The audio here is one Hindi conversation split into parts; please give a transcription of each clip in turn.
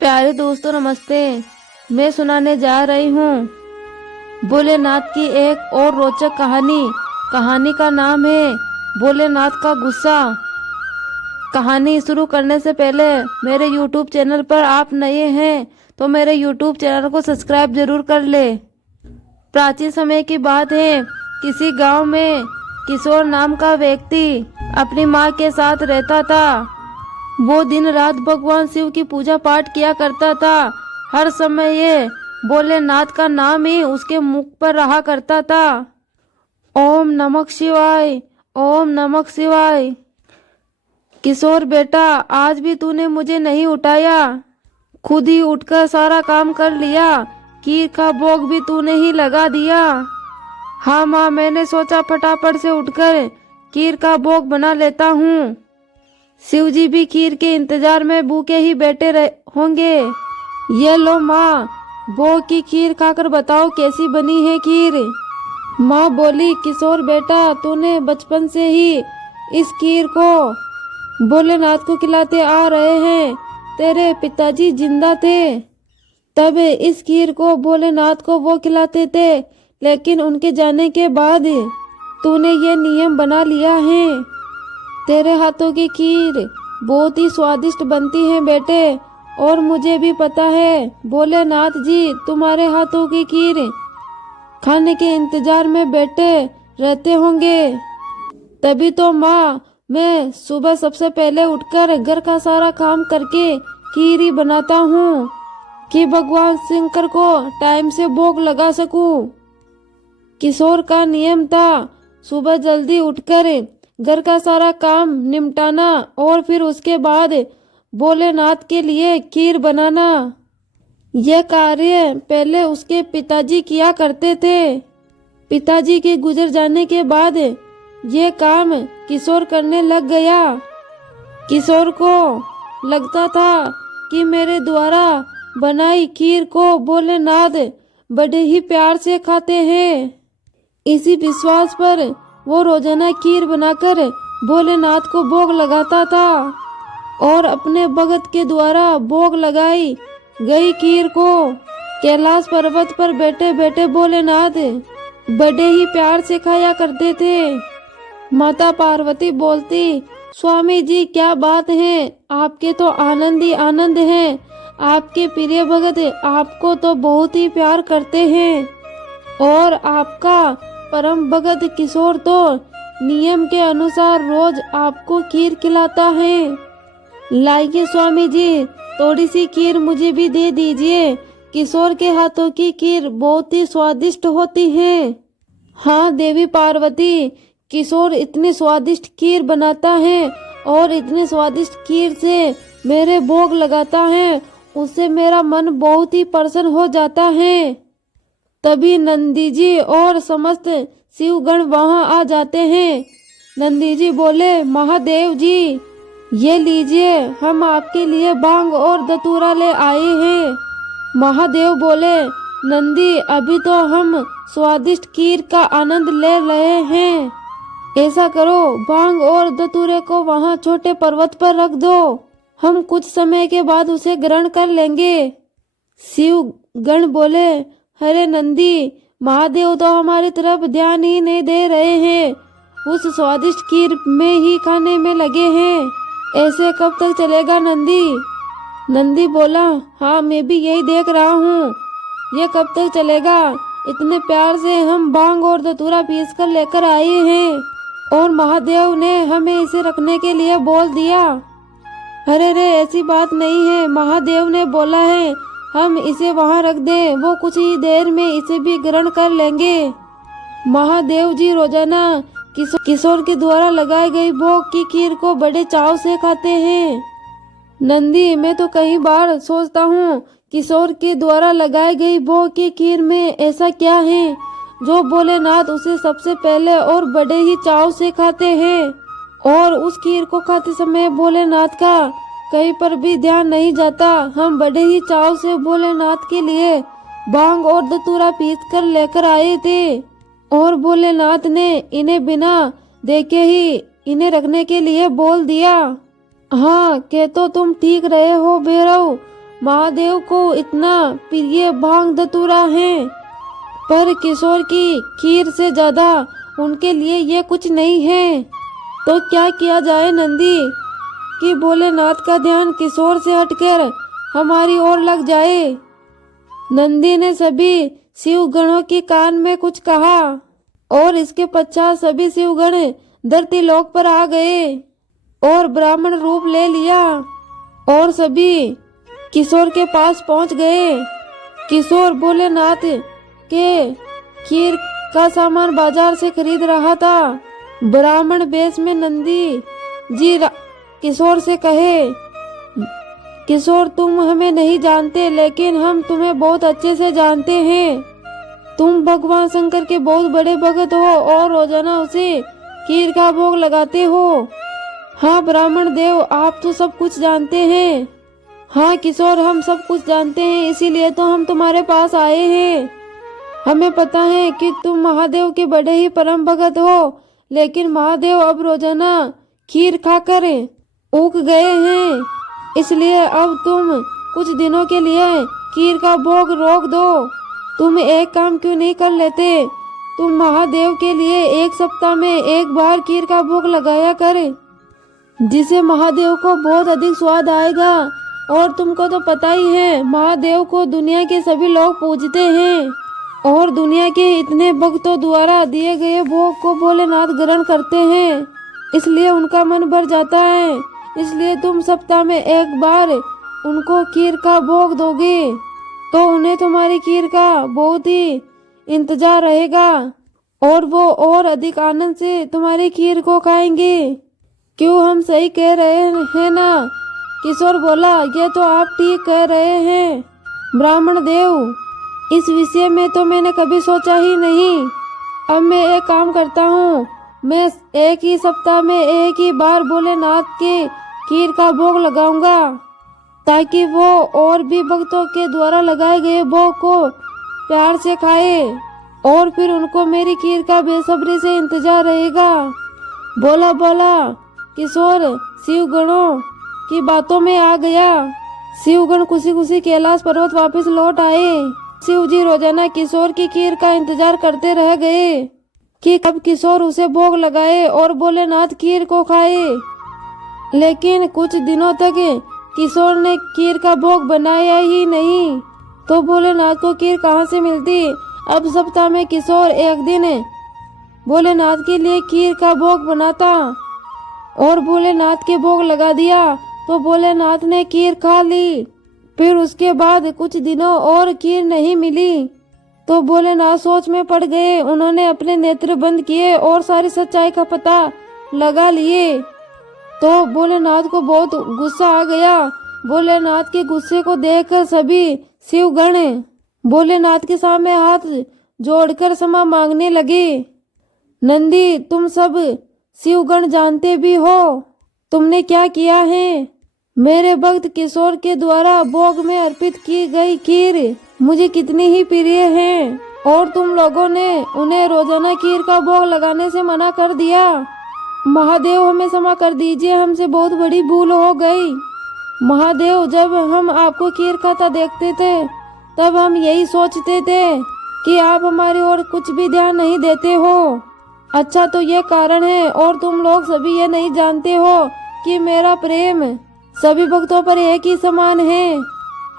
प्यारे दोस्तों नमस्ते। मैं सुनाने जा रही हूँ भोलेनाथ की एक और रोचक कहानी। कहानी का नाम है भोलेनाथ का गुस्सा। कहानी शुरू करने से पहले मेरे YouTube चैनल पर आप नए हैं तो मेरे YouTube चैनल को सब्सक्राइब जरूर कर ले। प्राचीन समय की बात है, किसी गांव में किशोर नाम का व्यक्ति अपनी माँ के साथ रहता था। वो दिन रात भगवान शिव की पूजा पाठ किया करता था। हर समय ये भोलेनाथ का नाम ही उसके मुख पर रहा करता था। ओम नमः शिवाय, ओम नमः शिवाय। किशोर बेटा, आज भी तूने मुझे नहीं उठाया। खुद ही उठकर सारा काम कर लिया। खीर का भोग भी तूने ही लगा दिया। हाँ माँ, मैंने सोचा फटाफट से उठकर खीर का भोग बना लेता हूँ। शिवजी भी खीर के इंतजार में भूखे ही बैठे होंगे। ये लो माँ, भोग की खीर खाकर बताओ कैसी बनी है खीर। माँ बोली, किशोर बेटा, तूने बचपन से ही इस खीर को भोलेनाथ को खिलाते आ रहे हैं। तेरे पिताजी जिंदा थे तब इस खीर को भोलेनाथ को वो खिलाते थे, लेकिन उनके जाने के बाद तूने ये नियम बना लिया है। तेरे हाथों की खीर बहुत ही स्वादिष्ट बनती है बेटे, और मुझे भी पता है भोलेनाथ जी तुम्हारे हाथों की खीर खाने के इंतजार में बैठे रहते होंगे। तभी तो माँ, मैं सुबह सबसे पहले उठकर घर का सारा काम करके खीर ही बनाता हूँ कि भगवान शंकर को टाइम से भोग लगा सकूं। किशोर का नियम था सुबह जल्दी उठकर घर का सारा काम निपटाना और फिर उसके बाद भोलेनाथ के लिए खीर बनाना। यह कार्य पहले उसके पिताजी किया करते थे। पिताजी के गुजर जाने के बाद यह काम किशोर करने लग गया। किशोर को लगता था कि मेरे द्वारा बनाई खीर को भोलेनाथ बड़े ही प्यार से खाते हैं। इसी विश्वास पर वो रोजाना खीर बनाकर भोलेनाथ को भोग लगाता था, और अपने भगत के द्वारा भोग लगाई गई खीर को कैलाश पर्वत पर बैठे बैठे भोलेनाथ बड़े ही प्यार से खाया करते थे। माता पार्वती बोलती, स्वामी जी क्या बात है, आपके तो आनंद ही आनंद है। आपके प्रिय भगत आपको तो बहुत ही प्यार करते हैं, और आपका परम भगत किशोर तो नियम के अनुसार रोज आपको खीर खिलाता है। लाइए स्वामी जी, थोड़ी सी खीर मुझे भी दे दीजिए। किशोर के हाथों की खीर बहुत ही स्वादिष्ट होती है। हाँ देवी पार्वती, किशोर इतनी स्वादिष्ट खीर बनाता है और इतनी स्वादिष्ट खीर से मेरे भोग लगाता है, उससे मेरा मन बहुत ही प्रसन्न हो जाता है। तभी नंदी जी और समस्त शिवगण वहां आ जाते हैं। नंदी जी बोले, महादेव जी ये लीजिए, हम आपके लिए भांग और धतूरा ले आए हैं। महादेव बोले, नंदी अभी तो हम स्वादिष्ट खीर का आनंद ले रहे हैं। ऐसा करो, भांग और धतूरे को वहां छोटे पर्वत पर रख दो, हम कुछ समय के बाद उसे ग्रहण कर लेंगे। शिव गण बोले, अरे नंदी, महादेव तो हमारी तरफ ध्यान ही नहीं दे रहे हैं, उस स्वादिष्ट खीर में ही खाने में लगे हैं। ऐसे कब तक चलेगा नंदी? नंदी बोला, हाँ मैं भी यही देख रहा हूँ, ये कब तक चलेगा। इतने प्यार से हम भांग और धतूरा पीस कर लेकर आए हैं, और महादेव ने हमें इसे रखने के लिए बोल दिया। अरे रे, ऐसी बात नहीं है, महादेव ने बोला है हम इसे वहां रख दें, वो कुछ ही देर में इसे भी ग्रहण कर लेंगे। महादेव जी रोजाना किशोर के द्वारा लगाई गई भोग की खीर को बड़े चाव से खाते हैं। नंदी, मैं तो कई बार सोचता हूँ किशोर के द्वारा लगाई गई भोग की खीर में ऐसा क्या है जो भोलेनाथ उसे सबसे पहले और बड़े ही चाव से खाते हैं, और उस खीर को खाते समय भोलेनाथ का कहीं पर भी ध्यान नहीं जाता। हम बड़े ही चाव से भोलेनाथ के लिए भांग और धतूरा पीस कर लेकर आए थे, और भोलेनाथ ने इन्हें बिना देखे ही इन्हें रखने के लिए बोल दिया। हाँ, कह तो तुम ठीक रहे हो भैरव, महादेव को इतना प्रिय भांग धतूरा है, पर किशोर की खीर से ज्यादा उनके लिए ये कुछ नहीं है। तो क्या किया जाए नंदी कि भोलेनाथ का ध्यान किशोर से हटकर हमारी ओर लग जाए। नंदी ने सभी शिवगणों के कान में कुछ कहा और इसके पश्चात सभी शिवगण धरती लोक पर आ गए और ब्राह्मण रूप ले लिया और सभी किशोर के पास पहुंच गए। किशोर भोलेनाथ के खीर का सामान बाजार से खरीद रहा था। ब्राह्मण वेश में नंदी जी किशोर से कहे, किशोर तुम हमें नहीं जानते, लेकिन हम तुम्हें बहुत अच्छे से जानते हैं। तुम भगवान शंकर के बहुत बड़े भक्त हो और रोजाना उसे खीर का भोग लगाते हो। हाँ ब्राह्मण देव, आप तो सब कुछ जानते हैं। हाँ किशोर, हम सब कुछ जानते हैं, इसीलिए तो हम तुम्हारे पास आए हैं। हमें पता है कि तुम महादेव के बड़े ही परम भक्त हो, लेकिन महादेव अब रोजाना खीर खाकर ऊब गए हैं, इसलिए अब तुम कुछ दिनों के लिए खीर का भोग रोक दो। तुम एक काम क्यों नहीं कर लेते? तुम महादेव के लिए एक सप्ताह में एक बार खीर का भोग लगाया कर, जिसे महादेव को बहुत अधिक स्वाद आएगा। और तुमको तो पता ही है, महादेव को दुनिया के सभी लोग पूजते हैं और दुनिया के इतने भक्तों द्वारा दिए गए भोग को भोलेनाथ ग्रहण करते हैं, इसलिए उनका मन भर जाता है। इसलिए तुम सप्ताह में एक बार उनको खीर का भोग दोगे तो उन्हें तुम्हारी खीर का बहुत ही इंतजार रहेगा और वो और अधिक आनंद से तुम्हारी खीर को खाएंगे। क्यों, हम सही कह रहे हैं ना? किशोर बोला, ये तो आप ठीक कह रहे हैं ब्राह्मण देव, इस विषय में तो मैंने कभी सोचा ही नहीं। अब मैं एक काम करता हूँ, मैं एक ही सप्ताह में एक ही बार भोलेनाथ के खीर का भोग लगाऊंगा, ताकि वो और भी भक्तों के द्वारा लगाए गए भोग को प्यार से खाए और फिर उनको मेरी खीर का बेसब्री से इंतजार रहेगा। बोला बोला किशोर शिवगणों की बातों में आ गया। शिवगण खुशी खुशी कैलाश पर्वत वापस लौट आए। शिव जी रोजाना किशोर की खीर का इंतजार करते रह गए कि कब किशोर उसे भोग लगाए और भोलेनाथ खीर को खाए। लेकिन कुछ दिनों तक किशोर ने खीर का भोग बनाया ही नहीं, तो भोलेनाथ को खीर कहाँ से मिलती। अब सप्ताह में किशोर एक दिन भोलेनाथ के लिए खीर का भोग बनाता और भोलेनाथ के भोग लगा दिया, तो भोलेनाथ ने खीर खा ली। फिर उसके बाद कुछ दिनों और खीर नहीं मिली, तो भोलेनाथ सोच में पड़ गए। उन्होंने अपने नेत्र बंद किए और सारी सच्चाई का पता लगा लिए। तो भोलेनाथ को बहुत गुस्सा आ गया। भोलेनाथ के गुस्से को देखकर सभी शिवगण भोलेनाथ के सामने हाथ जोड़कर क्षमा मांगने लगे। नंदी, तुम सब शिवगण जानते भी हो तुमने क्या किया है। मेरे भक्त किशोर के द्वारा भोग में अर्पित की गई खीर मुझे कितनी ही प्रिय है, और तुम लोगों ने उन्हें रोजाना खीर का भोग लगाने से मना कर दिया। महादेव, हमें क्षमा कर दीजिए, हमसे बहुत बड़ी भूल हो गई। महादेव, जब हम आपको खीर खाता देखते थे तब हम यही सोचते थे कि आप हमारी ओर कुछ भी ध्यान नहीं देते हो। अच्छा, तो ये कारण है, और तुम लोग सभी ये नहीं जानते हो कि मेरा प्रेम सभी भक्तों पर एक ही समान है।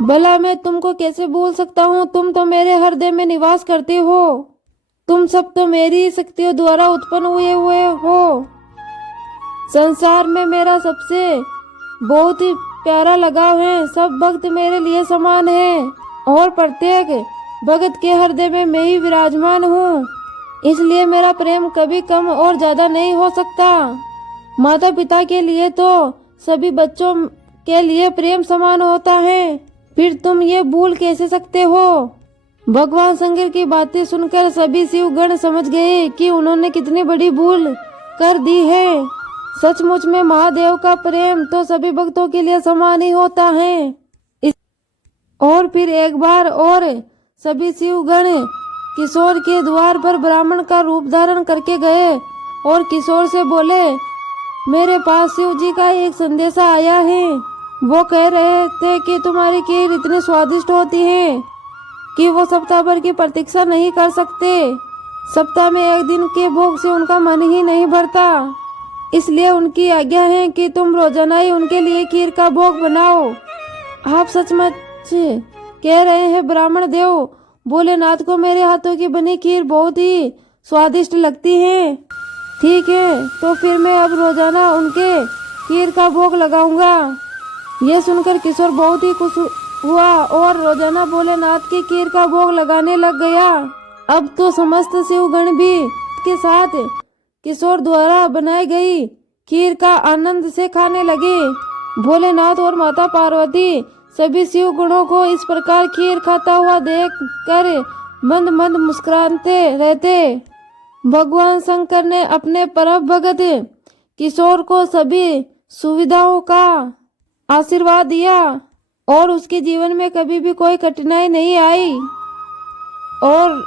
भला मैं तुमको कैसे भूल सकता हूँ, तुम तो मेरे हृदय में निवास करते हो। तुम सब तो मेरी शक्तियों द्वारा उत्पन्न हुए हो। संसार में मेरा सबसे बहुत ही प्यारा लगाव है। सब भक्त मेरे लिए समान हैं और प्रत्येक भक्त के हृदय में मैं ही विराजमान हूँ, इसलिए मेरा प्रेम कभी कम और ज्यादा नहीं हो सकता। माता पिता के लिए तो सभी बच्चों के लिए प्रेम समान होता है, फिर तुम ये भूल कैसे सकते हो। भगवान शंकर की बातें सुनकर सभी शिवगण समझ गए कि उन्होंने कितनी बड़ी भूल कर दी है। सचमुच में महादेव का प्रेम तो सभी भक्तों के लिए समान ही होता है। और फिर एक बार और सभी शिवगण किशोर के द्वार पर ब्राह्मण का रूप धारण करके गए और किशोर से बोले, मेरे पास शिव जी का एक संदेशा आया है। वो कह रहे थे कि तुम्हारी खीर इतनी स्वादिष्ट होती है कि वो सप्ताह भर की प्रतीक्षा नहीं कर सकते। सप्ताह में एक दिन के भोग से उनका मन ही नहीं भरता, इसलिए उनकी आज्ञा है कि तुम रोजाना ही उनके लिए खीर का भोग बनाओ। आप सचमुच कह रहे हैं ब्राह्मण देव, भोलेनाथ को मेरे हाथों की बनी खीर बहुत ही स्वादिष्ट लगती है। ठीक है, तो फिर मैं अब रोजाना उनके खीर का भोग लगाऊंगा। यह सुनकर किशोर बहुत ही खुश हुआ और रोजाना भोलेनाथ की खीर का भोग लगाने लग गया। अब तो समस्त शिवगण भी के साथ किशोर द्वारा बनाई गई खीर का आनंद से खाने लगे। भोलेनाथ और माता पार्वती सभी शिव गुणों को इस प्रकार खीर खाता हुआ देख कर मंद मंद मुस्कुराते रहते। भगवान शंकर ने अपने परम भगत किशोर को सभी सुविधाओं का आशीर्वाद दिया और उसके जीवन में कभी भी कोई कठिनाई नहीं आई और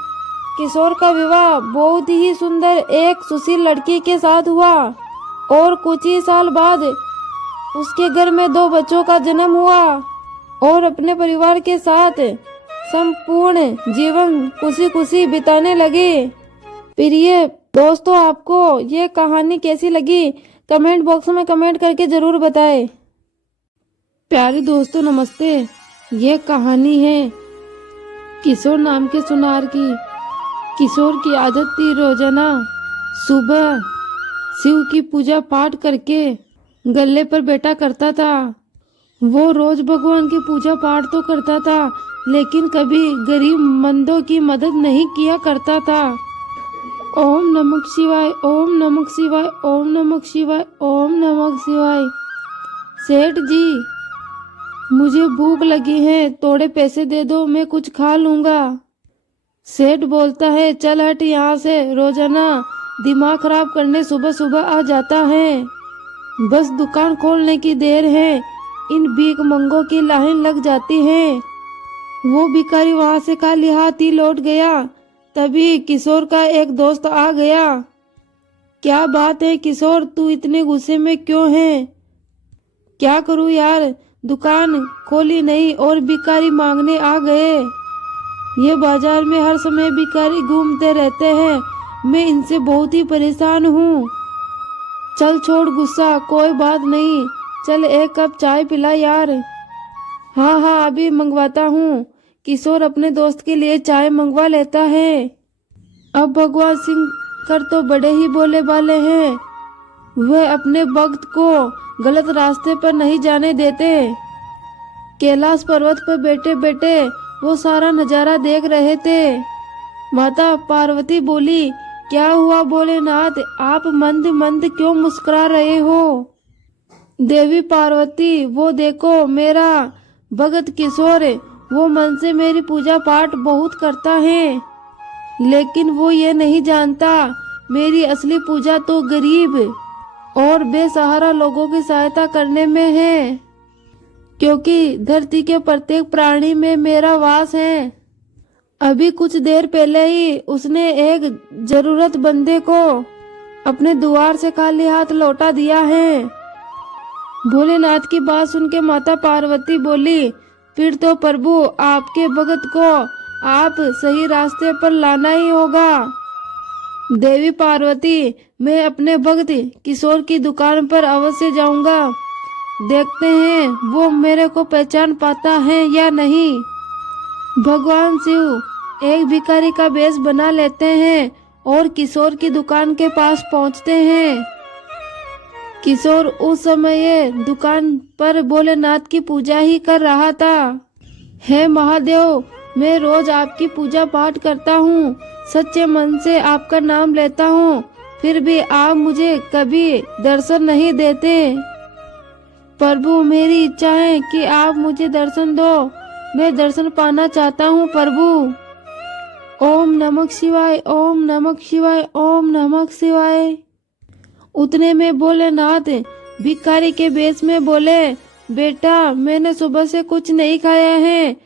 किशोर का विवाह बहुत ही सुंदर एक सुशील लड़की के साथ हुआ और कुछ ही साल बाद उसके घर में 2 बच्चों का जन्म हुआ और अपने परिवार के साथ संपूर्ण जीवन खुशी खुशी बिताने लगे। प्रिय दोस्तों, आपको ये कहानी कैसी लगी कमेंट बॉक्स में कमेंट करके जरूर बताएं। प्यारे दोस्तों नमस्ते, ये कहानी है किशोर नाम के सुनार की। किशोर की आदत थी रोजाना सुबह शिव की पूजा पाठ करके गले पर बैठा करता था। वो रोज भगवान की पूजा पाठ तो करता था लेकिन कभी गरीब मंदों की मदद नहीं किया करता था। ओम नमः शिवाय, ओम नमः शिवाय, ओम नमः शिवाय, ओम नमः शिवाय। सेठ जी, मुझे भूख लगी है, थोड़े पैसे दे दो, मैं कुछ खा लूंगा। सेठ बोलता है, चल हट यहाँ से, रोजाना दिमाग खराब करने सुबह सुबह आ जाता है। बस दुकान खोलने की देर है, इन भीख मंगों की लाइन लग जाती है। वो भिखारी वहां से खाली हाथ ही लौट गया। तभी किशोर का एक दोस्त आ गया। क्या बात है किशोर, तू इतने गुस्से में क्यों है? क्या करूं यार, दुकान खोली नहीं और भिखारी मांगने आ गए। ये बाजार में हर समय भिखारी घूमते रहते हैं, मैं इनसे बहुत ही परेशान हूँ। चल छोड़ गुस्सा, कोई बात नहीं, चल एक कप चाय पिला यार। हाँ हाँ, अभी मंगवाता हूँ। किशोर अपने दोस्त के लिए चाय मंगवा लेता है। अब भगवान शंकर तो बड़े ही भोले भाले हैं, वह अपने भक्त को गलत रास्ते पर नहीं जाने देते। कैलाश पर्वत पर बैठे बैठे वो सारा नजारा देख रहे थे। माता पार्वती बोली, क्या हुआ भोलेनाथ, आप मंद मंद क्यों मुस्कुरा रहे हो? देवी पार्वती, वो देखो मेरा भगत किशोर, वो मन से मेरी पूजा पाठ बहुत करता है, लेकिन वो ये नहीं जानता मेरी असली पूजा तो गरीब और बेसहारा लोगों की सहायता करने में है, क्योंकि धरती के प्रत्येक प्राणी में मेरा वास है। अभी कुछ देर पहले ही उसने एक जरूरत बंदे को अपने द्वार से खाली हाथ लौटा दिया है। भोलेनाथ की बात सुन के माता पार्वती बोली, फिर तो प्रभु आपके भगत को आप सही रास्ते पर लाना ही होगा। देवी पार्वती, मैं अपने भक्त किशोर की दुकान पर अवश्य जाऊंगा, देखते हैं वो मेरे को पहचान पाता है या नहीं। भगवान शिव एक भिखारी का वेश बना लेते हैं और किशोर की दुकान के पास पहुंचते हैं। किशोर उस समय दुकान पर भोलेनाथ की पूजा ही कर रहा था। हे महादेव, मैं रोज आपकी पूजा पाठ करता हूँ, सच्चे मन से आपका नाम लेता हूँ, फिर भी आप मुझे कभी दर्शन नहीं देते। प्रभु, मेरी इच्छा है कि आप मुझे दर्शन दो, मैं दर्शन पाना चाहता हूँ प्रभु। ओम नमः शिवाय, ओम नमः शिवाय, ओम नमः शिवाय। उतने में भोलेनाथ भिखारी के वेश में बोले, बेटा मैंने सुबह से कुछ नहीं खाया है,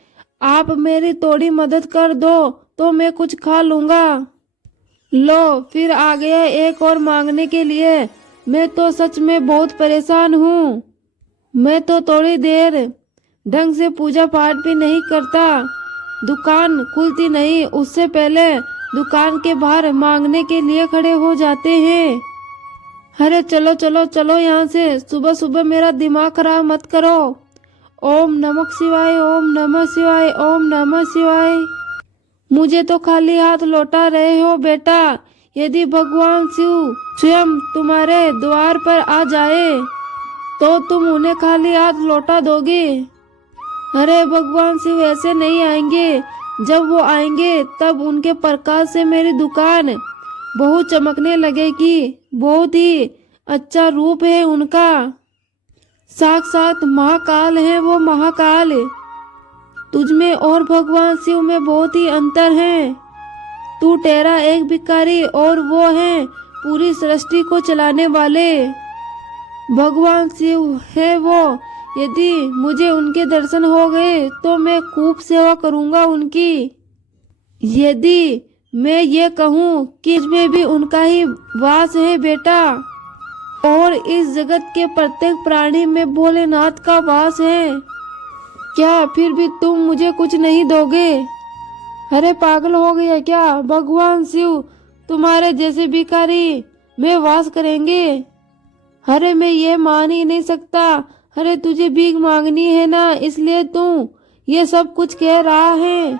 आप मेरी थोड़ी मदद कर दो तो मैं कुछ खा लूंगा। लो, फिर आ गया एक और मांगने के लिए, मैं तो सच में बहुत परेशान हूँ। मैं तो थोड़ी देर ढंग से पूजा पाठ भी नहीं करता, दुकान खुलती नहीं उससे पहले दुकान के बाहर मांगने के लिए खड़े हो जाते हैं। अरे चलो चलो चलो यहाँ से, सुबह सुबह मेरा दिमाग खराब मत करो। ओम नमः शिवाय, ओम नमः शिवाय, ओम नमः शिवाय। मुझे तो खाली हाथ लौटा रहे हो बेटा। यदि भगवान शिव स्वयं तुम्हारे द्वार पर आ जाए तो तुम उन्हें खाली हाथ लौटा दोगे? अरे भगवान शिव ऐसे नहीं आएंगे। जब वो आएंगे तब उनके प्रकाश से मेरी दुकान बहुत चमकने लगेगी। बहुत ही अच्छा रूप है उनका, साक्षात महाकाल है वो, महाकाल। तुझमें और भगवान शिव में बहुत ही अंतर है। तू तेरा एक भिखारी और वो है पूरी सृष्टि को चलाने वाले। भगवान शिव है वो। यदि मुझे उनके दर्शन हो गए तो मैं खूब सेवा करूंगा उनकी। यदि मैं ये कहूँ कि इसमें भी उनका ही वास है बेटा, और इस जगत के प्रत्येक प्राणी में भोलेनाथ का वास है, क्या फिर भी तुम मुझे कुछ नहीं दोगे? अरे पागल हो गया क्या? भगवान शिव तुम्हारे जैसे भिखारी में वास करेंगे? अरे मैं ये मान ही नहीं सकता। अरे तुझे भीख मांगनी है ना, इसलिए तू ये सब कुछ कह रहा है।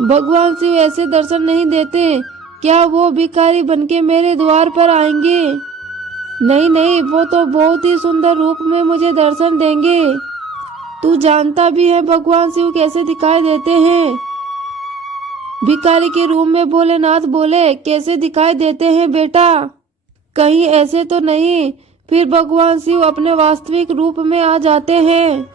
भगवान शिव ऐसे दर्शन नहीं देते। क्या वो भिखारी बनके मेरे द्वार पर आएंगे? नहीं नहीं, वो तो बहुत ही सुंदर रूप में मुझे दर्शन देंगे। तू जानता भी है भगवान शिव कैसे दिखाई देते हैं? भिखारी के रूप में भोलेनाथ बोले कैसे दिखाई देते हैं बेटा? कहीं ऐसे तो नहीं फिर भगवान शिव अपने वास्तविक रूप में आ जाते हैं?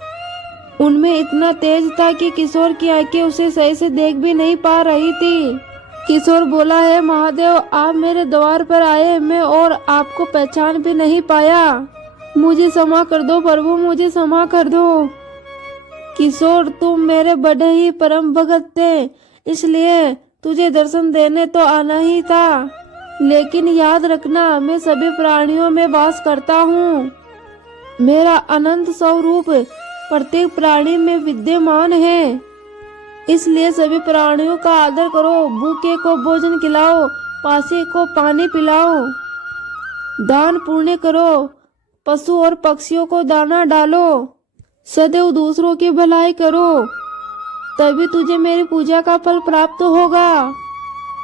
उनमें इतना तेज था कि किशोर की आंखें उसे सही से देख भी नहीं पा रही थी। किशोर बोला है महादेव, आप मेरे द्वार पर आए, मैं और आपको पहचान भी नहीं पाया। मुझे क्षमा कर दो प्रभु, मुझे क्षमा कर दो। किशोर तुम मेरे बड़े ही परम भगत थे, इसलिए तुझे दर्शन देने तो आना ही था। लेकिन याद रखना मैं सभी प्राणियों में वास करता हूँ। मेरा अनंत स्वरूप प्रत्येक प्राणी में विद्यमान है, इसलिए सभी प्राणियों का आदर करो। भूखे को भोजन खिलाओ, प्यासे को पानी पिलाओ, दान पुण्य करो, पशु और पक्षियों को दाना डालो, सदैव दूसरों की भलाई करो, तभी तुझे मेरी पूजा का फल प्राप्त होगा।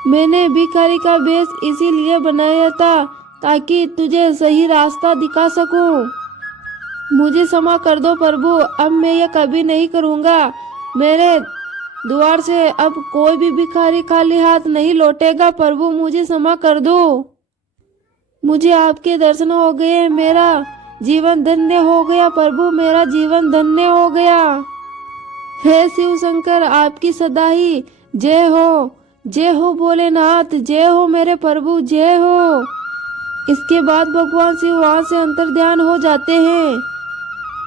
मैंने भिखारी का वेश इसीलिए बनाया था ताकि तुझे सही रास्ता दिखा सकूं। मुझे क्षमा कर दो प्रभु, अब मैं ये कभी नहीं करूँगा। मेरे द्वार से अब कोई भी भिखारी खाली हाथ नहीं लौटेगा प्रभु, मुझे क्षमा कर दो। मुझे आपके दर्शन हो गए, मेरा जीवन धन्य हो गया प्रभु, मेरा जीवन धन्य हो गया। हे शिव शंकर, आपकी सदा ही जय हो। जय हो भोलेनाथ, जय हो मेरे प्रभु, जय हो। इसके बाद भगवान शिव वहां से अंतर्ध्यान हो जाते हैं।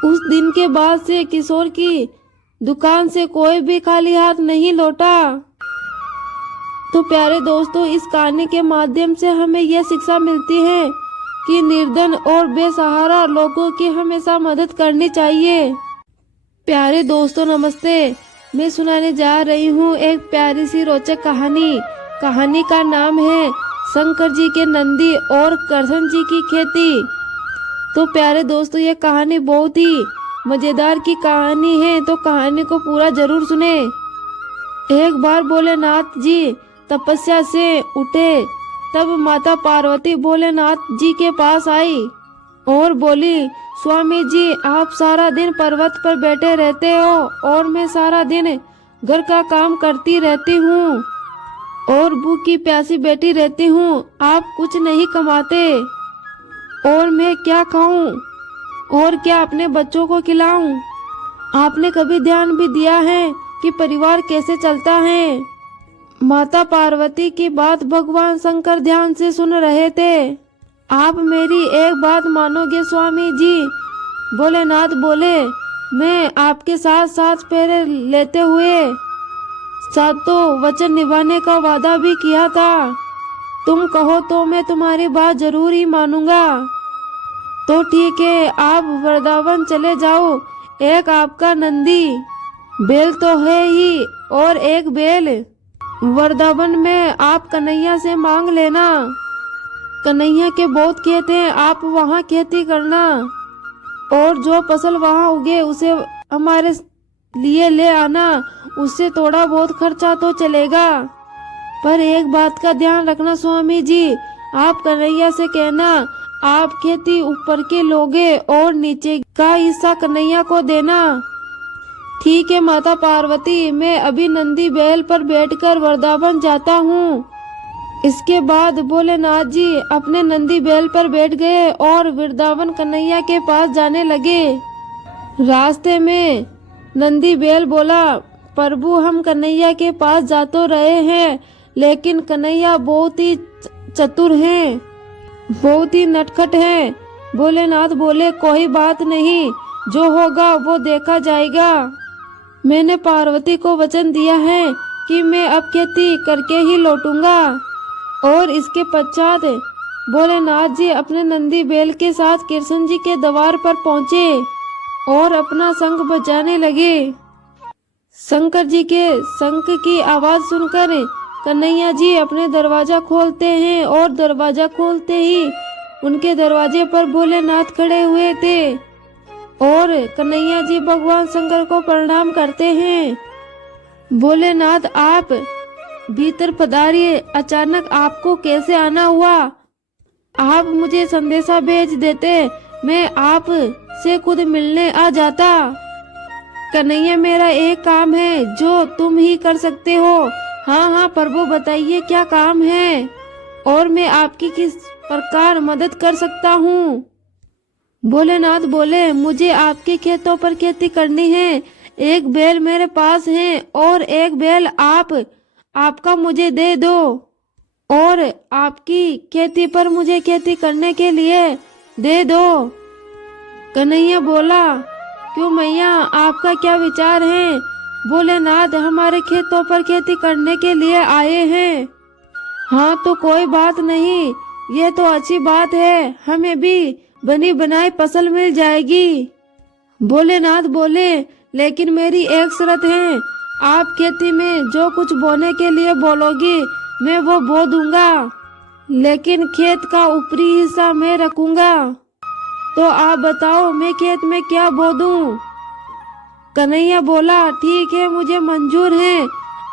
उस दिन के बाद से किशोर की दुकान से कोई भी खाली हाथ नहीं लौटा। तो प्यारे दोस्तों, इस कहानी के माध्यम से हमें यह शिक्षा मिलती है कि निर्धन और बेसहारा लोगों की हमेशा मदद करनी चाहिए। प्यारे दोस्तों नमस्ते, मैं सुनाने जा रही हूँ एक प्यारी सी रोचक कहानी। कहानी का नाम है शंकर जी के नंदी और कृष्ण जी की खेती। तो प्यारे दोस्तों, ये कहानी बहुत ही मजेदार की कहानी है, तो कहानी को पूरा जरूर सुने। एक बार भोलेनाथ जी तपस्या से उठे, तब माता पार्वती भोलेनाथ जी के पास आई और बोली, स्वामी जी आप सारा दिन पर्वत पर बैठे रहते हो और मैं सारा दिन घर का काम करती रहती हूँ और भूखी प्यासी बैठी रहती हूँ। आप कुछ नहीं कमाते और मैं क्या खाऊं और क्या अपने बच्चों को खिलाऊं? आपने कभी ध्यान भी दिया है कि परिवार कैसे चलता है? माता पार्वती की बात भगवान शंकर ध्यान से सुन रहे थे। आप मेरी एक बात मानोगे स्वामी जी? भोलेनाथ बोले, मैं आपके साथ साथ फेरे लेते हुए सातों वचन निभाने का वादा भी किया था। तुम कहो तो मैं तुम्हारी बात जरूर ही मानूंगा। तो ठीक है, आप वृंदावन चले जाओ। एक आपका नंदी बैल तो है ही, और एक बैल वृंदावन में आप कन्हैया से मांग लेना। कन्हैया के बहुत खेत हैं, आप वहाँ खेती करना, और जो फसल वहाँ उगे उसे हमारे लिए ले आना। उससे थोड़ा बहुत खर्चा तो चलेगा, पर एक बात का ध्यान रखना स्वामी जी, आप कन्हैया से कहना आप खेती ऊपर के लोगे और नीचे का हिस्सा कन्हैया को देना। ठीक है माता पार्वती, मैं अभी नंदी बैल पर बैठकर वृंदावन जाता हूँ। इसके बाद भोलेनाथ जी अपने नंदी बैल पर बैठ गए और वृंदावन कन्हैया के पास जाने लगे। रास्ते में नंदी बैल बोला, प्रभु हम कन्हैया के पास जा तो रहे हैं, लेकिन कन्हैया बहुत ही चतुर हैं, बहुत ही नटखट हैं। भोलेनाथ बोले, कोई बात नहीं, जो होगा वो देखा जाएगा। मैंने पार्वती को वचन दिया है कि मैं अब खेती करके ही लौटूंगा। और इसके पश्चात भोलेनाथ जी अपने नंदी बैल के साथ कृष्ण जी के द्वार पर पहुंचे और अपना शंख बजाने लगे। शंकर जी के शंख की आवाज सुनकर कन्हैया जी अपने दरवाजा खोलते हैं, और दरवाजा खोलते ही उनके दरवाजे पर भोलेनाथ खड़े हुए थे, और कन्हैया जी भगवान शंकर को प्रणाम करते हैं। भोलेनाथ आप भीतर पधारिए, अचानक आपको कैसे आना हुआ? आप मुझे संदेशा भेज देते, मैं आप से खुद मिलने आ जाता। कन्हैया मेरा एक काम है जो तुम ही कर सकते हो। हाँ हाँ प्रभु बताइए क्या काम है, और मैं आपकी किस प्रकार मदद कर सकता हूँ? भोलेनाथ बोले, मुझे आपके खेतों पर खेती करनी है। एक बैल मेरे पास है और एक बैल आपका मुझे दे दो, और आपकी खेती पर मुझे खेती करने के लिए दे दो। कन्हैया बोला, क्यों मैया आपका क्या विचार है? भोलेनाथ हमारे खेतों पर खेती करने के लिए आए हैं। हाँ तो कोई बात नहीं, ये तो अच्छी बात है, हमें भी बनी बनाई फसल मिल जाएगी। भोलेनाथ बोले, लेकिन मेरी एक शर्त है, आप खेती में जो कुछ बोने के लिए बोलोगी मैं वो बो दूंगा, लेकिन खेत का ऊपरी हिस्सा मैं रखूंगा। तो आप बताओ मैं खेत में क्या बो दूं? कन्हैया बोला, ठीक है मुझे मंजूर है।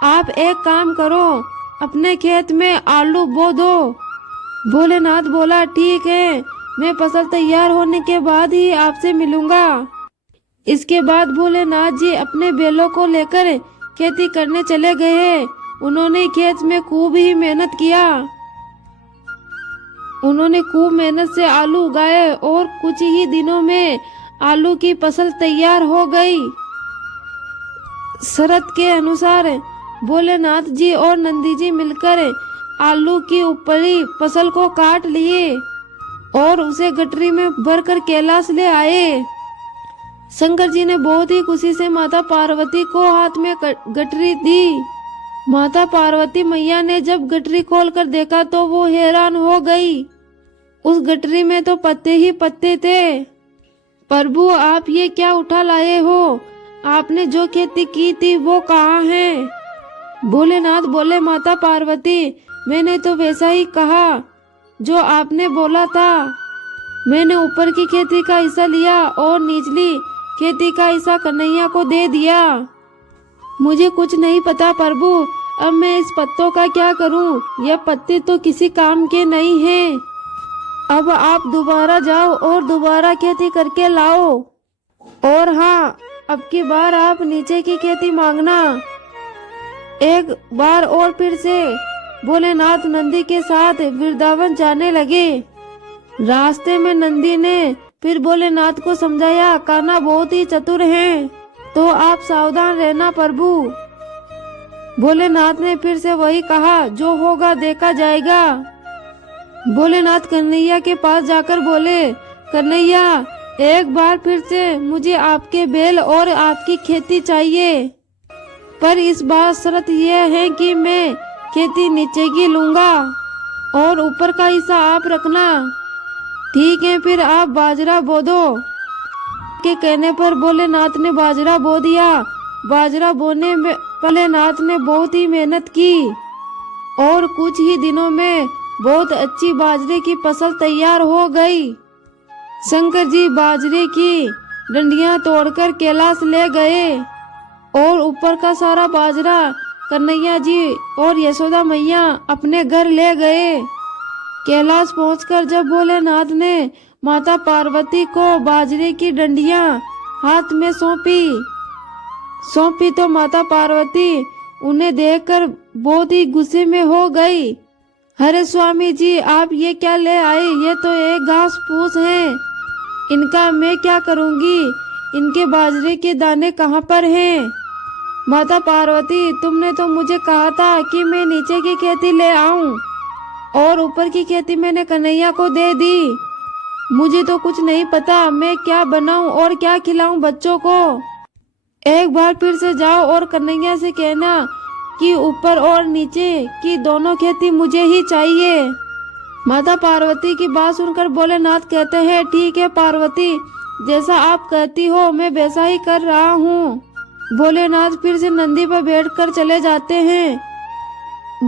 आप एक काम करो, अपने खेत में आलू बो दो। भोलेनाथ बोला, ठीक है, मैं फसल तैयार होने के बाद ही आपसे मिलूंगा। इसके बाद भोलेनाथ जी अपने बैलों को लेकर खेती करने चले गए। उन्होंने खेत में खूब ही मेहनत किया। उन्होंने खूब मेहनत से आलू उगाए और कुछ ही दिनों में आलू की फसल तैयार हो गई। शर्त के अनुसार भोलेनाथ जी और नंदी जी मिलकर आलू की ऊपरी फसल को काट लिए और उसे गठरी में भरकर कैलाश ले आए। शंकर जी ने बहुत ही खुशी से माता पार्वती को हाथ में गठरी दी। माता पार्वती मैया ने जब गठरी खोलकर देखा तो वो हैरान हो गई। उस गठरी में तो पत्ते ही पत्ते थे। प्रभु आप ये क्या उठा लाए हो? आपने जो खेती की थी वो कहाँ है? भोलेनाथ बोले, माता पार्वती मैंने तो वैसा ही कहा जो आपने बोला था। मैंने ऊपर की खेती का हिस्सा लिया और निचली खेती का हिस्सा कन्हैया को दे दिया। मुझे कुछ नहीं पता प्रभु, अब मैं इस पत्तों का क्या करूं? यह पत्ते तो किसी काम के नहीं हैं। अब आप दोबारा जाओ और दोबारा खेती करके लाओ, और हाँ अब की बार आप नीचे की खेती मांगना। एक बार और फिर से भोलेनाथ नंदी के साथ वृंदावन जाने लगे। रास्ते में नंदी ने फिर भोलेनाथ को समझाया, कान्हा बहुत ही चतुर हैं, तो आप सावधान रहना प्रभु। भोलेनाथ ने फिर से वही कहा, जो होगा देखा जाएगा। भोलेनाथ कन्हैया के पास जाकर बोले, कन्हैया एक बार फिर से मुझे आपके बैल और आपकी खेती चाहिए, पर इस बार शर्त यह है कि मैं खेती नीचे की लूंगा और ऊपर का हिस्सा आप रखना। ठीक है, फिर आप बाजरा बो दो। के कहने पर भोलेनाथ ने बाजरा बो दिया। बाजरा बोने में भोलेनाथ ने बहुत ही मेहनत की और कुछ ही दिनों में बहुत अच्छी बाजरे की फसल तैयार हो गई। शंकर जी बाजरे की डंडियां तोड़कर कैलाश ले गए और ऊपर का सारा बाजरा कन्हैया जी और यशोदा मैया अपने घर ले गए। कैलाश पहुंचकर जब भोलेनाथ ने माता पार्वती को बाजरे की डंडियां हाथ में सौंपी तो माता पार्वती उन्हें देखकर बहुत ही गुस्से में हो गई। अरे स्वामी जी, आप ये क्या ले आए? ये तो एक घास फूस है, इनका मैं क्या करूंगी? इनके बाजरे के दाने कहाँ पर हैं? माता पार्वती, तुमने तो मुझे कहा था कि मैं नीचे की खेती ले आऊं और ऊपर की खेती मैंने कन्हैया को दे दी। मुझे तो कुछ नहीं पता मैं क्या बनाऊं और क्या खिलाऊं बच्चों को। एक बार फिर से जाओ और कन्हैया से कहना कि ऊपर और नीचे की दोनों खेती मुझे ही चाहिए। माता पार्वती की बात सुनकर भोलेनाथ कहते हैं, ठीक है पार्वती, जैसा आप कहती हो मैं वैसा ही कर रहा हूँ। भोलेनाथ फिर से नंदी पर बैठकर चले जाते हैं।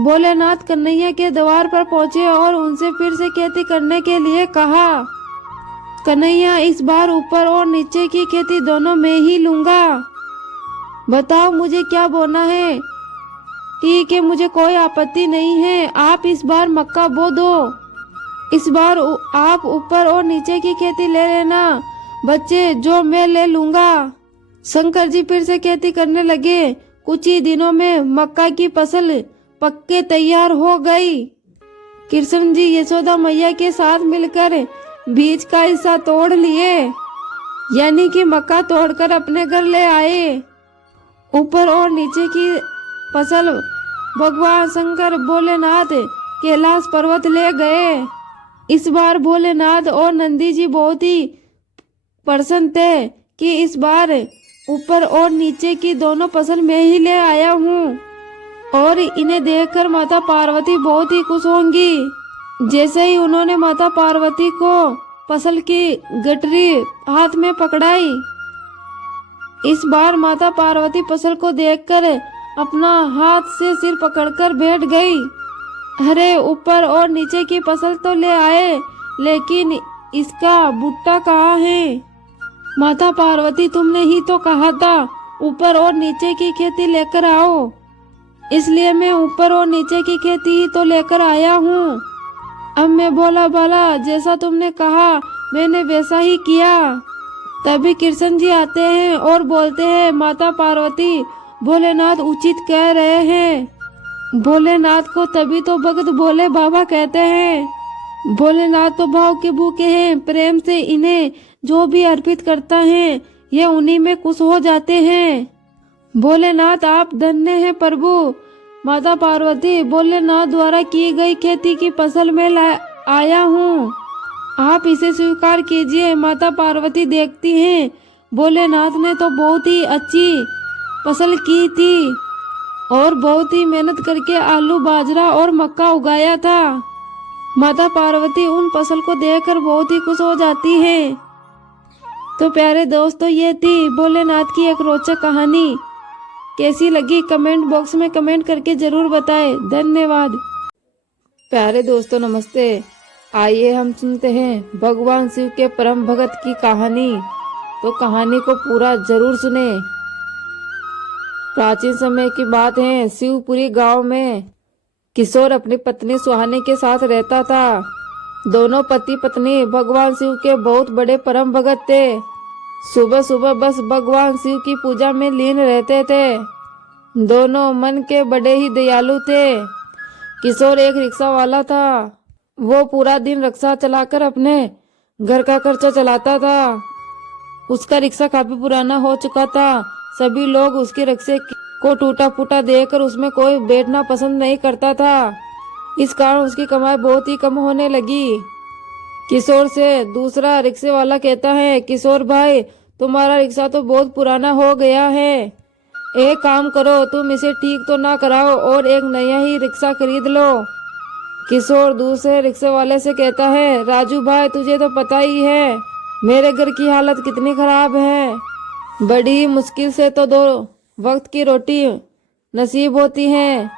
भोलेनाथ कन्हैया के द्वार पर पहुंचे और उनसे फिर से खेती करने के लिए कहा। कन्हैया, इस बार ऊपर और नीचे की खेती दोनों में ही लूंगा। बताओ मुझे क्या बोना है? ठीक है, मुझे कोई आपत्ति नहीं है, आप इस बार मक्का बो दो। इस बार आप ऊपर और नीचे की खेती ले लेना बच्चे, जो मैं ले लूंगा। शंकर जी फिर से खेती करने लगे। कुछ ही दिनों में मक्का की फसल पक्के तैयार हो गई। कृष्ण जी यशोदा मैया के साथ मिलकर बीज का हिस्सा तोड़ लिए, यानी कि मक्का तोड़कर अपने घर ले आए। ऊपर और नीचे की फसल भगवान शंकर भोलेनाथ कैलाश पर्वत ले गए। इस बार भोलेनाथ और नंदी जी बहुत ही प्रसन्न थे कि इस बार ऊपर और नीचे की दोनों फसल मैं ही ले आया हूँ और इन्हें देखकर माता पार्वती बहुत ही खुश होंगी। जैसे ही उन्होंने माता पार्वती को फसल की गठरी हाथ में पकड़ाई, इस बार माता पार्वती फसल को देखकर अपना हाथ से सिर पकड़कर बैठ गई। अरे, ऊपर और नीचे की फसल तो ले आए, लेकिन इसका भुट्टा कहाँ है? माता पार्वती, तुमने ही तो कहा था ऊपर और नीचे की खेती लेकर आओ, इसलिए मैं ऊपर और नीचे की खेती ही तो लेकर आया हूँ। अब मैं बोला भला, जैसा तुमने कहा मैंने वैसा ही किया। तभी कृष्ण जी आते हैं और बोलते हैं, माता पार्वती, भोलेनाथ उचित कह रहे हैं। भोलेनाथ को तभी तो भगत भोले बाबा कहते हैं। भोलेनाथ तो भाव के भूखे हैं, प्रेम से इन्हें जो भी अर्पित करता है ये उन्हीं में खुश हो जाते हैं। भोलेनाथ आप धन्य हैं प्रभु। माता पार्वती, भोलेनाथ द्वारा की गई खेती की फसल में आया हूँ, आप इसे स्वीकार कीजिए। माता पार्वती देखती हैं भोलेनाथ ने तो बहुत ही अच्छी फसल की थी और बहुत ही मेहनत करके आलू, बाजरा और मक्का उगाया था। माता पार्वती उन फसल को देखकर बहुत ही खुश हो जाती है। तो प्यारे दोस्तों, ये थी भोलेनाथ की एक रोचक कहानी। कैसी लगी कमेंट बॉक्स में कमेंट करके जरूर बताएं। धन्यवाद। प्यारे दोस्तों नमस्ते। आइए हम सुनते हैं भगवान शिव के परम भगत की कहानी। तो कहानी को पूरा जरूर सुने। प्राचीन समय की बात है, शिवपुरी गांव में किशोर अपनी पत्नी सुहानी के साथ रहता था। दोनों पति पत्नी भगवान शिव के बहुत बड़े परम भगत थे। सुबह सुबह बस भगवान शिव की पूजा में लीन रहते थे। दोनों मन के बड़े ही दयालु थे। किशोर एक रिक्शा वाला था। वो पूरा दिन रिक्शा चलाकर अपने घर का खर्चा चलाता था। उसका रिक्शा काफी पुराना हो चुका था। सभी लोग उसके रिक्शे को टूटा फूटा देखकर उसमें कोई बैठना पसंद नहीं करता था। इस कारण उसकी कमाई बहुत ही कम होने लगी। किशोर से दूसरा रिक्शे वाला कहता है, किशोर भाई, तुम्हारा रिक्शा तो बहुत पुराना हो गया है। एक काम करो, तुम इसे ठीक तो ना कराओ और एक नया ही रिक्शा खरीद लो। किशोर दूसरे रिक्शे वाले से कहता है, राजू भाई तुझे तो पता ही है मेरे घर की हालत कितनी खराब है। बड़ी मुश्किल से तो 2 वक्त की रोटी नसीब होती है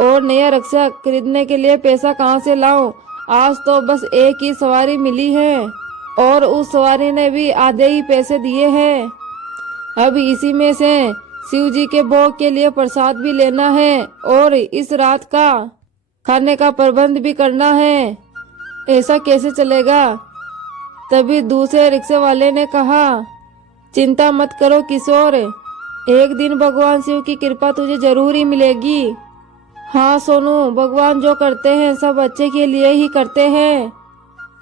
और नया रिक्शा खरीदने के लिए पैसा कहाँ से लाऊं। आज तो बस एक ही सवारी मिली है और उस सवारी ने भी आधे ही पैसे दिए हैं। अब इसी में से शिव जी के भोग के लिए प्रसाद भी लेना है और इस रात का खाने का प्रबंध भी करना है। ऐसा कैसे चलेगा। तभी दूसरे रिक्शे वाले ने कहा, चिंता मत करो किशोर, एक दिन भगवान शिव की कृपा तुझे जरूर ही मिलेगी। हाँ सोनू, भगवान जो करते हैं सब अच्छे के लिए ही करते हैं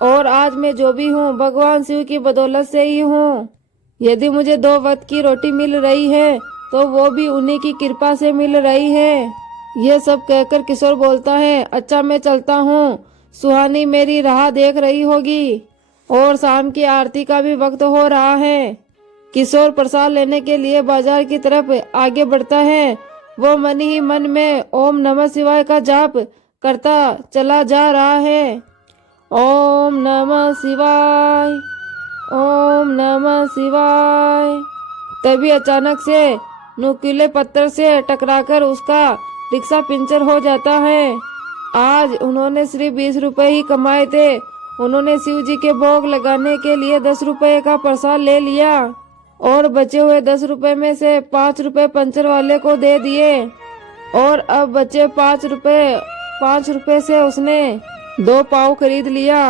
और आज मैं जो भी हूँ भगवान शिव की बदौलत से ही हूँ। यदि मुझे 2 वक्त की रोटी मिल रही है तो वो भी उन्हीं की कृपा से मिल रही है। यह सब कहकर किशोर बोलता है, अच्छा मैं चलता हूँ, सुहानी मेरी राह देख रही होगी और शाम की आरती का भी वक्त हो रहा है। किशोर प्रसाद लेने के लिए बाजार की तरफ आगे बढ़ता है। वो मन ही मन में ओम नमः शिवाय का जाप करता चला जा रहा है। ओम नमः शिवाय, ओम नमः शिवाय। तभी अचानक से नुकीले पत्थर से टकराकर उसका रिक्शा पंचर हो जाता है। आज उन्होंने सिर्फ 20 रुपए ही कमाए थे। उन्होंने शिव जी के भोग लगाने के लिए 10 रुपए का प्रसाद ले लिया और बचे हुए 10 रुपए में से 5 रुपए पंचर वाले को दे दिए और अब बचे 5 रुपए से उसने 2 पाव खरीद लिया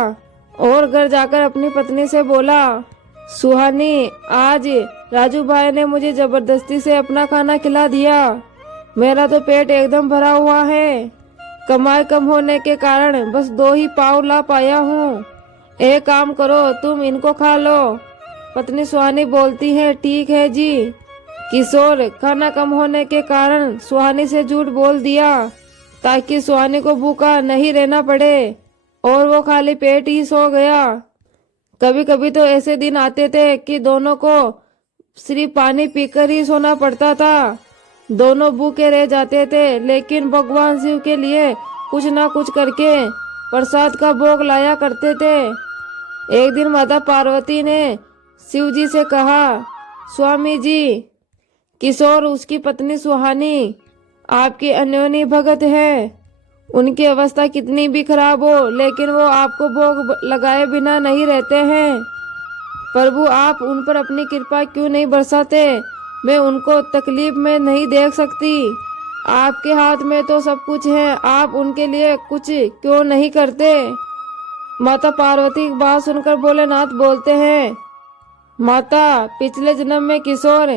और घर जाकर अपनी पत्नी से बोला, सुहानी आज राजू भाई ने मुझे जबरदस्ती से अपना खाना खिला दिया। मेरा तो पेट एकदम भरा हुआ है। कमाई कम होने के कारण बस 2 ही पाव ला पाया हूँ। एक काम करो, तुम इनको खा लो। पत्नी सुहानी बोलती है, ठीक है जी। किशोर खाना कम होने के कारण सुहानी से झूठ बोल दिया ताकि सुहानी को भूखा नहीं रहना पड़े और वो खाली पेट ही सो गया। कभी कभी तो ऐसे दिन आते थे कि दोनों को सिर्फ पानी पीकर ही सोना पड़ता था। दोनों भूखे रह जाते थे लेकिन भगवान शिव के लिए कुछ ना कुछ करके प्रसाद का भोग लाया करते थे। एक दिन माता पार्वती ने शिव जी से कहा, स्वामी जी, किशोर उसकी पत्नी सुहानी आपकी अन्योनी भगत है। उनकी अवस्था कितनी भी खराब हो लेकिन वो आपको भोग लगाए बिना नहीं रहते हैं। प्रभु आप उन पर अपनी कृपा क्यों नहीं बरसाते। मैं उनको तकलीफ में नहीं देख सकती। आपके हाथ में तो सब कुछ है, आप उनके लिए कुछ क्यों नहीं करते। माता पार्वती की बात सुनकर भोलेनाथ बोलते हैं, माता पिछले जन्म में किशोर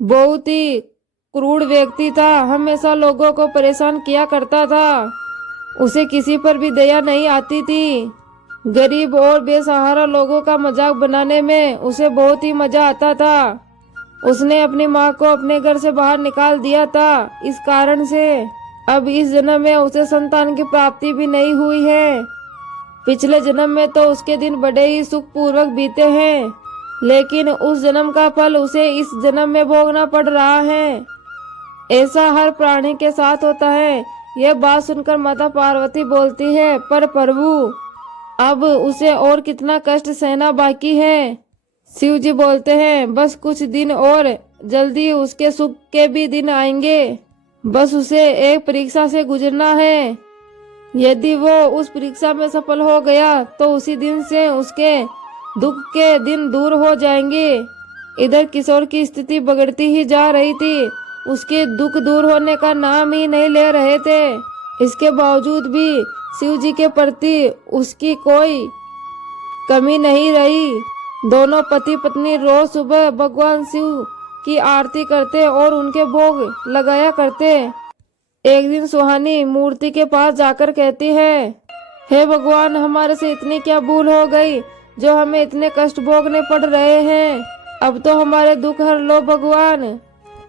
बहुत ही क्रूर व्यक्ति था। हमेशा लोगों को परेशान किया करता था। उसे किसी पर भी दया नहीं आती थी। गरीब और बेसहारा लोगों का मजाक बनाने में उसे बहुत ही मजा आता था। उसने अपनी माँ को अपने घर से बाहर निकाल दिया था। इस कारण से अब इस जन्म में उसे संतान की प्राप्ति भी नहीं हुई है। पिछले जन्म में तो उसके दिन बड़े ही सुखपूर्वक बीते हैं लेकिन उस जन्म का फल उसे इस जन्म में भोगना पड़ रहा है। ऐसा हर प्राणी के साथ होता है। यह बात सुनकर माता पार्वती बोलती है, पर प्रभु अब उसे और कितना कष्ट सहना बाकी है। शिव जी बोलते हैं, बस कुछ दिन और, जल्दी उसके सुख के भी दिन आएंगे। बस उसे एक परीक्षा से गुजरना है। यदि वो उस परीक्षा में सफल हो गया तो उसी दिन से उसके दुख के दिन दूर हो जाएंगे। इधर किशोर की स्थिति बिगड़ती ही जा रही थी। उसके दुख दूर होने का नाम ही नहीं ले रहे थे। इसके बावजूद भी शिव जी के प्रति उसकी कोई कमी नहीं रही। दोनों पति पत्नी रोज सुबह भगवान शिव की आरती करते और उनके भोग लगाया करते। एक दिन सुहानी मूर्ति के पास जाकर कहती है, हे भगवान, हमारे से इतनी क्या भूल हो गई जो हमें इतने कष्ट भोगने पड़ रहे हैं। अब तो हमारे दुख हर लो भगवान।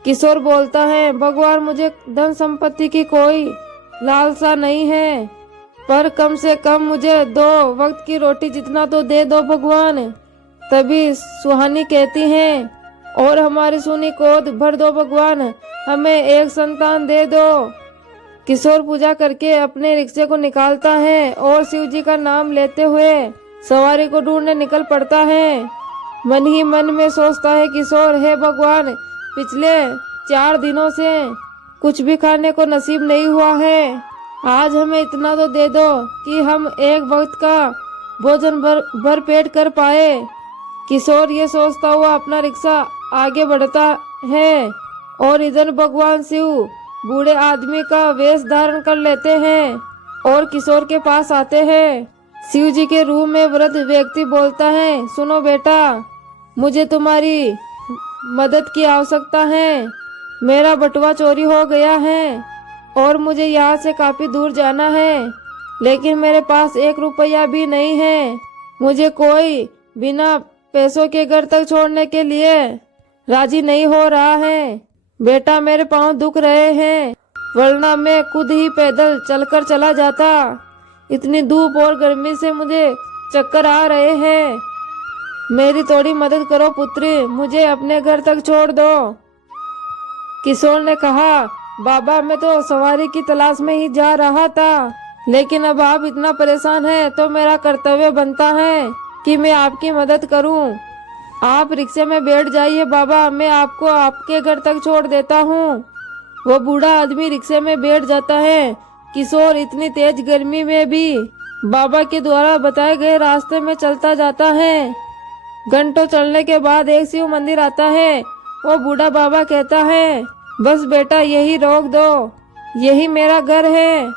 किशोर बोलता है, भगवान मुझे धन संपत्ति की कोई लालसा नहीं है, पर कम से कम मुझे 2 वक्त की रोटी जितना तो दे दो भगवान। तभी सुहानी कहती हैं, और हमारी सुनी गोद भर दो भगवान, हमें एक संतान दे दो। किशोर पूजा करके अपने रिक्शे को निकालता है और शिव जी का नाम लेते हुए सवारी को ढूंढने निकल पड़ता है। मन ही मन में सोचता है किशोर, हे भगवान, पिछले 4 दिनों से कुछ भी खाने को नसीब नहीं हुआ है। आज हमें इतना तो दे दो कि हम एक वक्त का भोजन भर पेट कर पाए। किशोर ये सोचता हुआ अपना रिक्शा आगे बढ़ता है और इधर भगवान शिव बूढ़े आदमी का वेश धारण कर लेते हैं और किशोर के पास आते हैं। शिव जी के रूम में वृद्ध व्यक्ति बोलता है, सुनो बेटा, मुझे तुम्हारी मदद की आवश्यकता है। मेरा बटुआ चोरी हो गया है और मुझे यहाँ से काफी दूर जाना है, लेकिन मेरे पास 1 रुपया भी नहीं है। मुझे कोई बिना पैसों के घर तक छोड़ने के लिए राजी नहीं हो रहा है। बेटा, मेरे पाँव दुख रहे हैं, वरना मैं खुद ही पैदल चलकर चला जाता। इतनी धूप और गर्मी से मुझे चक्कर आ रहे हैं। मेरी थोड़ी मदद करो पुत्री, मुझे अपने घर तक छोड़ दो। किशोर ने कहा, बाबा, मैं तो सवारी की तलाश में ही जा रहा था, लेकिन अब आप इतना परेशान हैं तो मेरा कर्तव्य बनता है कि मैं आपकी मदद करूं। आप रिक्शे में बैठ जाइए बाबा, मैं आपको आपके घर तक छोड़ देता हूं। वो बूढ़ा आदमी रिक्शे में बैठ जाता है। किशोर इतनी तेज गर्मी में भी बाबा के द्वारा बताए गए रास्ते में चलता जाता है। घंटों चलने के बाद एक शिव मंदिर आता है। वो बूढ़ा बाबा कहता है, बस बेटा, यही रोक दो, यही मेरा घर है।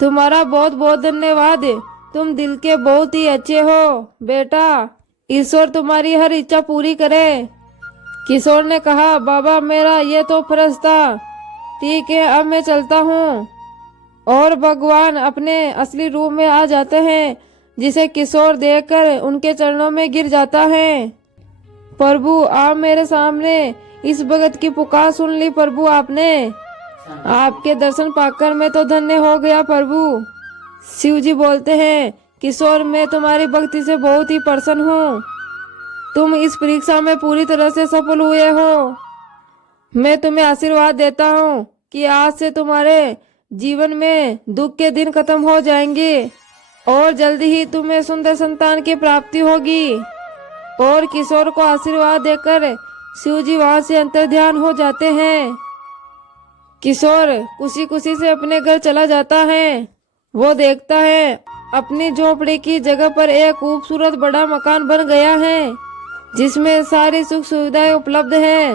तुम्हारा बहुत बहुत धन्यवाद, तुम दिल के बहुत ही अच्छे हो बेटा। ईश्वर तुम्हारी हर इच्छा पूरी करे। किशोर ने कहा, बाबा, मेरा ये तो फर्ज था। ठीक है, अब मैं चलता हूँ। और भगवान अपने असली रूप में आ जाते हैं, जिसे किशोर देखकर उनके चरणों में गिर जाता है। प्रभु, आप मेरे सामने इस भगत की पुकार सुन ली प्रभु आपने। आपके दर्शन पाकर मैं तो धन्य हो गया प्रभु। शिव जी बोलते हैं, किशोर, मैं तुम्हारी भक्ति से बहुत ही प्रसन्न हूँ। तुम इस परीक्षा में पूरी तरह से सफल हुए हो। मैं तुम्हें आशीर्वाद देता हूँ कि आज से तुम्हारे जीवन में दुख के दिन खत्म हो जाएंगे और जल्दी ही तुम्हें सुंदर संतान की प्राप्ति होगी। और किशोर को आशीर्वाद देकर शिव जी वहां से अंतर्ध्यान हो जाते हैं। किशोर खुशी खुशी से अपने घर चला जाता है। वो देखता है अपनी झोपड़ी की जगह पर एक खूबसूरत बड़ा मकान बन गया है, जिसमें सारी सुख सुविधाएं उपलब्ध है।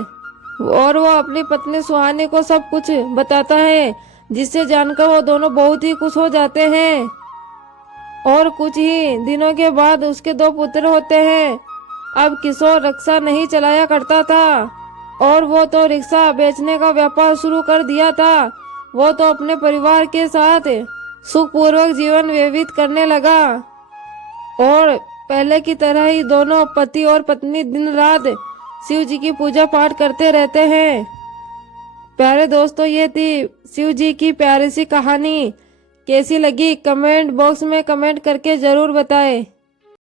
और वो अपनी पत्नी सुहानी को सब कुछ बताता है, जिससे जानकर वो दोनों बहुत ही खुश हो जाते हैं। और कुछ ही दिनों के बाद उसके 2 पुत्र होते हैं। अब किशोर रिक्शा नहीं चलाया करता था और वो तो रिक्शा बेचने का व्यापार शुरू कर दिया था। वो तो अपने परिवार के साथ सुखपूर्वक जीवन व्यतीत करने लगा और पहले की तरह ही दोनों पति और पत्नी दिन रात शिव जी की पूजा पाठ करते रहते हैं। प्यारे दोस्तों, ये थी शिव जी की प्यारी सी कहानी। कैसी लगी कमेंट बॉक्स में कमेंट करके जरूर बताएं।